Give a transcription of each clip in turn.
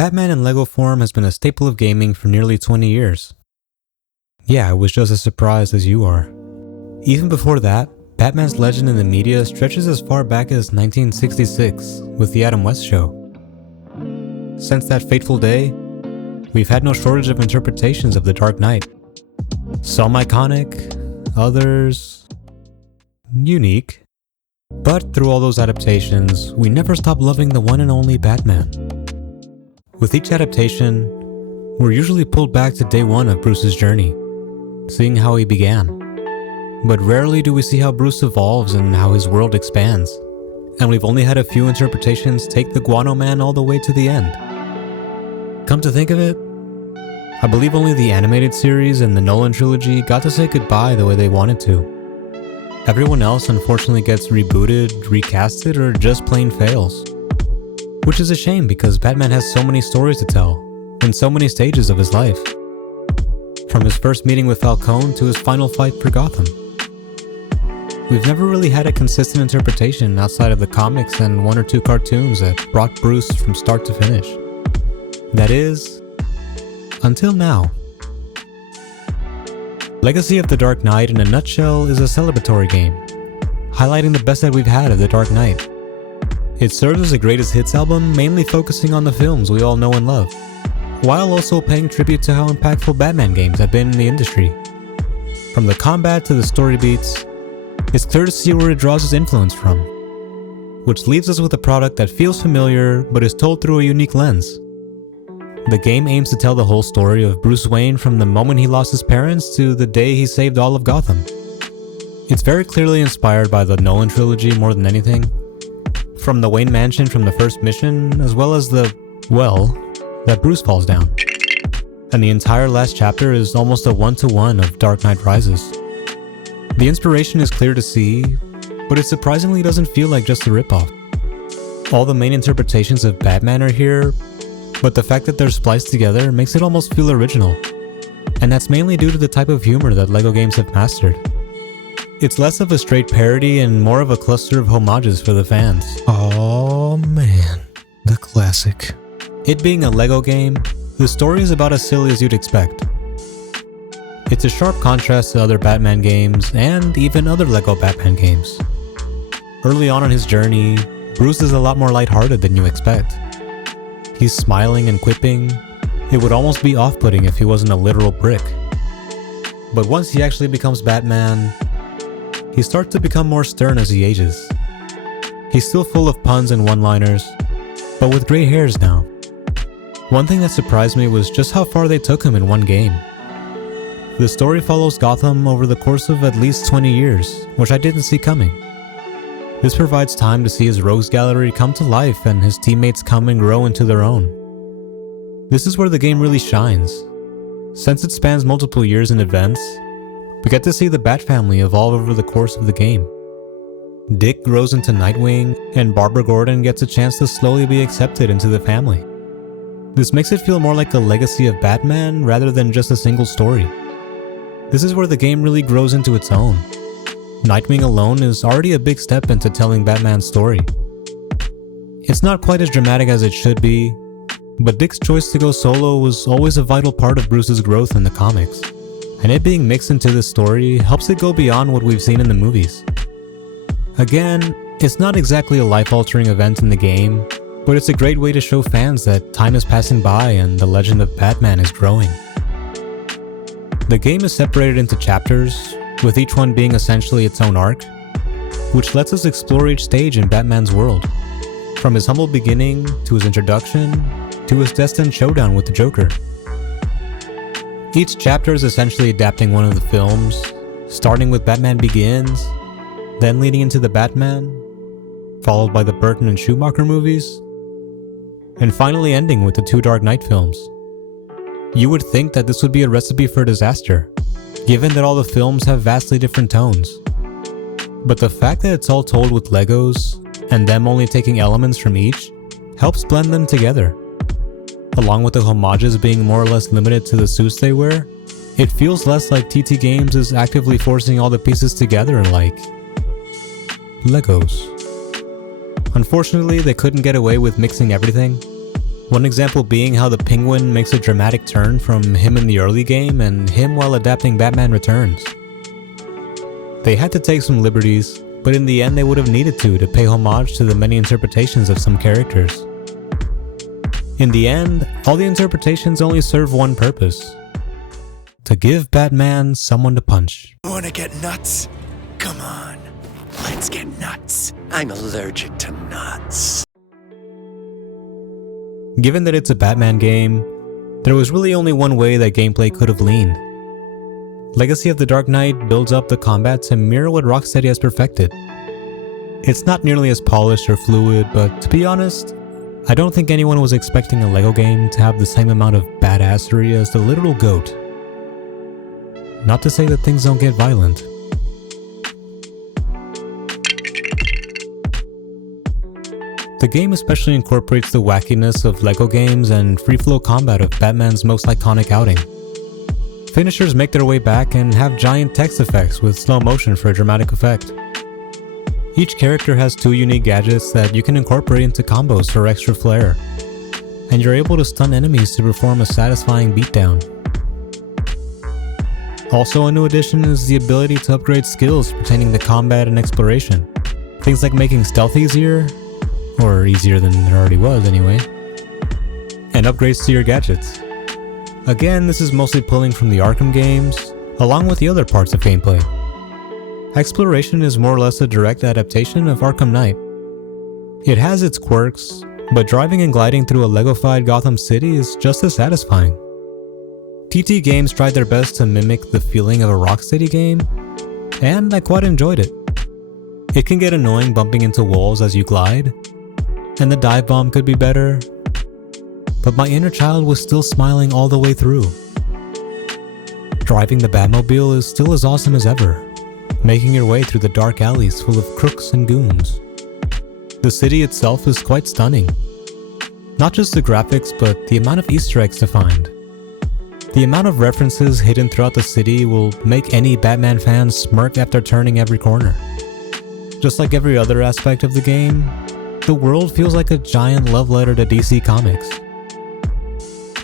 Batman in LEGO form has been a staple of gaming for nearly 20 years. Yeah, I was just as surprised as you are. Even before that, Batman's legend in the media stretches as far back as 1966 with the Adam West Show. Since that fateful day, we've had no shortage of interpretations of the Dark Knight. Some iconic, others unique. But through all those adaptations, we never stopped loving the one and only Batman. With each adaptation, we're usually pulled back to day one of Bruce's journey, seeing how he began. But rarely do we see how Bruce evolves and how his world expands. And we've only had a few interpretations take the Guano Man all the way to the end. Come to think of it, I believe only the animated series and the Nolan trilogy got to say goodbye the way they wanted to. Everyone else unfortunately gets rebooted, recasted, or just plain fails. Which is a shame because Batman has so many stories to tell, in so many stages of his life. From his first meeting with Falcone to his final fight for Gotham. We've never really had a consistent interpretation outside of the comics and one or two cartoons that brought Bruce from start to finish. That is, until now. Legacy of the Dark Knight in a nutshell is a celebratory game, highlighting the best that we've had of the Dark Knight. It serves as a greatest hits album, mainly focusing on the films we all know and love, while also paying tribute to how impactful Batman games have been in the industry. From the combat to the story beats, it's clear to see where it draws its influence from, which leaves us with a product that feels familiar but is told through a unique lens. The game aims to tell the whole story of Bruce Wayne from the moment he lost his parents to the day he saved all of Gotham. It's very clearly inspired by the Nolan trilogy more than anything, from the Wayne Mansion from the first mission, as well as the well that Bruce falls down. And the entire last chapter is almost a one-to-one of Dark Knight Rises. The inspiration is clear to see, but it surprisingly doesn't feel like just a ripoff. All the main interpretations of Batman are here, but the fact that they're spliced together makes it almost feel original. And that's mainly due to the type of humor that LEGO games have mastered. It's less of a straight parody and more of a cluster of homages for the fans. Oh man, the classic. It being a LEGO game, the story is about as silly as you'd expect. It's a sharp contrast to other Batman games and even other LEGO Batman games. Early on in his journey, Bruce is a lot more lighthearted than you expect. He's smiling and quipping. It would almost be off-putting if he wasn't a literal brick. But once he actually becomes Batman, he starts to become more stern as he ages. He's still full of puns and one-liners, but with gray hairs now. One thing that surprised me was just how far they took him in one game. The story follows Gotham over the course of at least 20 years, which I didn't see coming. This provides time to see his rogues gallery come to life and his teammates come and grow into their own. This is where the game really shines. Since it spans multiple years and events, we get to see the Bat family evolve over the course of the game. Dick grows into Nightwing, and Barbara Gordon gets a chance to slowly be accepted into the family. This makes it feel more like a legacy of Batman rather than just a single story. This is where the game really grows into its own. Nightwing alone is already a big step into telling Batman's story. It's not quite as dramatic as it should be, but Dick's choice to go solo was always a vital part of Bruce's growth in the comics, and it being mixed into this story helps it go beyond what we've seen in the movies. Again, it's not exactly a life-altering event in the game, but it's a great way to show fans that time is passing by and the legend of Batman is growing. The game is separated into chapters, with each one being essentially its own arc, which lets us explore each stage in Batman's world, from his humble beginning to his introduction to his destined showdown with the Joker. Each chapter is essentially adapting one of the films, starting with Batman Begins, then leading into the Batman, followed by the Burton and Schumacher movies, and finally ending with the two Dark Knight films. You would think that this would be a recipe for disaster, given that all the films have vastly different tones. But the fact that it's all told with Legos, and them only taking elements from each, helps blend them together. Along with the homages being more or less limited to the suits they wear, it feels less like TT Games is actively forcing all the pieces together like Legos. Unfortunately, they couldn't get away with mixing everything, One example being how the Penguin makes a dramatic turn from him in the early game and him while adapting Batman Returns. They had to take some liberties, but in the end they would have needed to pay homage to the many interpretations of some characters. In the end, all the interpretations only serve one purpose: to give Batman someone to punch. Wanna get nuts? Come on, let's get nuts. I'm allergic to nuts. Given that it's a Batman game, there was really only one way that gameplay could have leaned. Legacy of the Dark Knight builds up the combat to mirror what Rocksteady has perfected. It's not nearly as polished or fluid, but to be honest, I don't think anyone was expecting a LEGO game to have the same amount of badassery as the literal GOAT. Not to say that things don't get violent. The game especially incorporates the wackiness of LEGO games and free-flow combat of Batman's most iconic outing. Finishers make their way back and have giant text effects with slow motion for a dramatic effect. Each character has 2 unique gadgets that you can incorporate into combos for extra flair, and you're able to stun enemies to perform a satisfying beatdown. Also a new addition is the ability to upgrade skills pertaining to combat and exploration. Things like making stealth easier, or easier than it already was anyway, and upgrades to your gadgets. Again, this is mostly pulling from the Arkham games, along with the other parts of gameplay. Exploration is more or less a direct adaptation of Arkham Knight. It has its quirks, but driving and gliding through a LEGO-fied Gotham City is just as satisfying. TT Games tried their best to mimic the feeling of a Rocksteady game, and I quite enjoyed it. It can get annoying bumping into walls as you glide, and the dive bomb could be better, but my inner child was still smiling all the way through. Driving the Batmobile is still as awesome as ever, making your way through the dark alleys full of crooks and goons. The city itself is quite stunning. Not just the graphics, but the amount of Easter eggs to find. The amount of references hidden throughout the city will make any Batman fan smirk after turning every corner. Just like every other aspect of the game, the world feels like a giant love letter to DC Comics.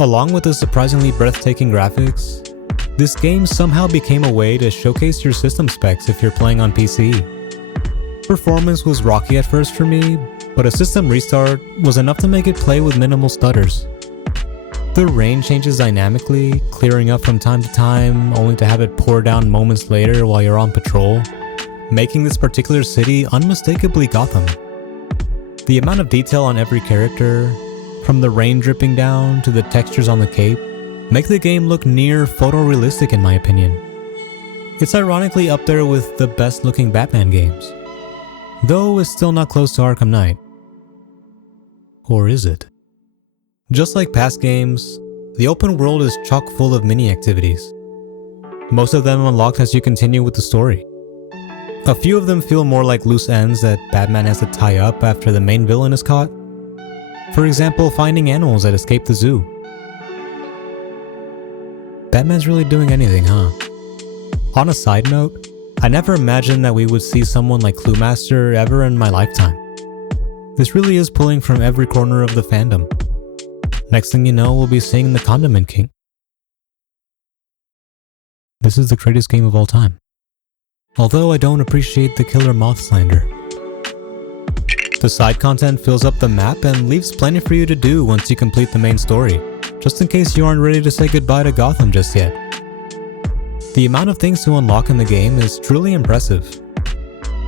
Along with the surprisingly breathtaking graphics, this game somehow became a way to showcase your system specs if you're playing on PC. Performance was rocky at first for me, but a system restart was enough to make it play with minimal stutters. The rain changes dynamically, clearing up from time to time, only to have it pour down moments later while you're on patrol, making this particular city unmistakably Gotham. The amount of detail on every character, from the rain dripping down to the textures on the cape, make the game look near photorealistic in my opinion. It's ironically up there with the best looking Batman games, though it's still not close to Arkham Knight. Or is it? Just like past games, the open world is chock full of mini activities. Most of them unlocked as you continue with the story. A few of them feel more like loose ends that Batman has to tie up after the main villain is caught. For example, finding animals that escape the zoo. Batman's really doing anything, huh? On a side note, I never imagined that we would see someone like Clue Master ever in my lifetime. This really is pulling from every corner of the fandom. Next thing you know, we'll be seeing the Condiment King. This is the greatest game of all time. Although I don't appreciate the Killer Moth slander. The side content fills up the map and leaves plenty for you to do once you complete the main story, just in case you aren't ready to say goodbye to Gotham just yet. The amount of things to unlock in the game is truly impressive.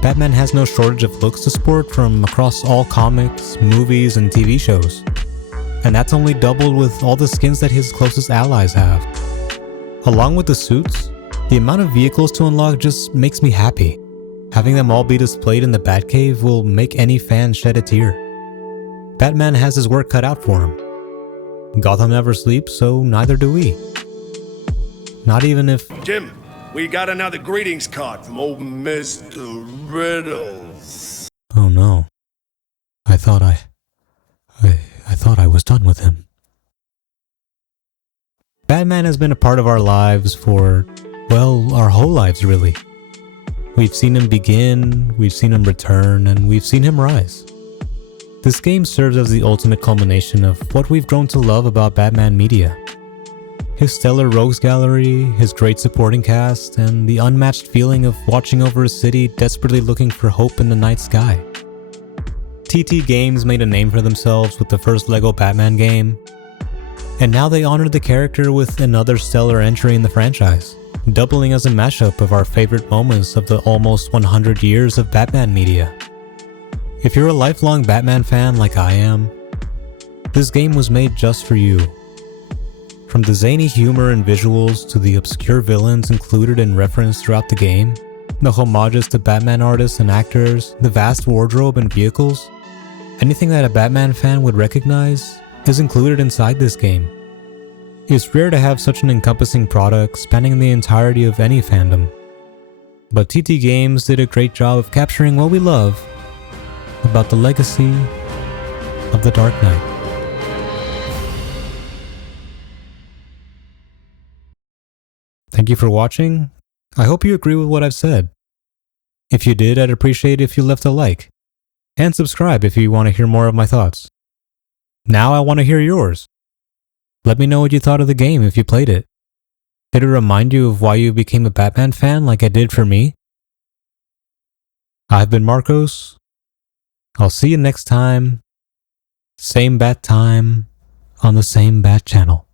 Batman has no shortage of looks to sport from across all comics, movies, and TV shows. And that's only doubled with all the skins that his closest allies have. Along with the suits, the amount of vehicles to unlock just makes me happy. Having them all be displayed in the Batcave will make any fan shed a tear. Batman has his work cut out for him. Gotham never sleeps, so neither do we. Not even if... Jim, we got another greetings card from old Mr. Riddles. Oh no. I thought I was done with him. Batman has been a part of our lives for, well, our whole lives really. We've seen him begin, we've seen him return, and we've seen him rise. This game serves as the ultimate culmination of what we've grown to love about Batman media. His stellar rogues gallery, his great supporting cast, and the unmatched feeling of watching over a city desperately looking for hope in the night sky. TT Games made a name for themselves with the first LEGO Batman game, and now they honored the character with another stellar entry in the franchise, doubling as a mashup of our favorite moments of the almost 100 years of Batman media. If you're a lifelong Batman fan like I am, this game was made just for you. From the zany humor and visuals to the obscure villains included and referenced throughout the game, the homages to Batman artists and actors, the vast wardrobe and vehicles, anything that a Batman fan would recognize is included inside this game. It's rare to have such an encompassing product spanning the entirety of any fandom, but TT Games did a great job of capturing what we love about the legacy of the Dark Knight. Thank you for watching. I hope you agree with what I've said. If you did, I'd appreciate it if you left a like. And subscribe if you want to hear more of my thoughts. Now I want to hear yours. Let me know what you thought of the game if you played it. Did it remind you of why you became a Batman fan like it did for me? I've been Marcos. I'll see you next time. Same bat time on the same bat channel.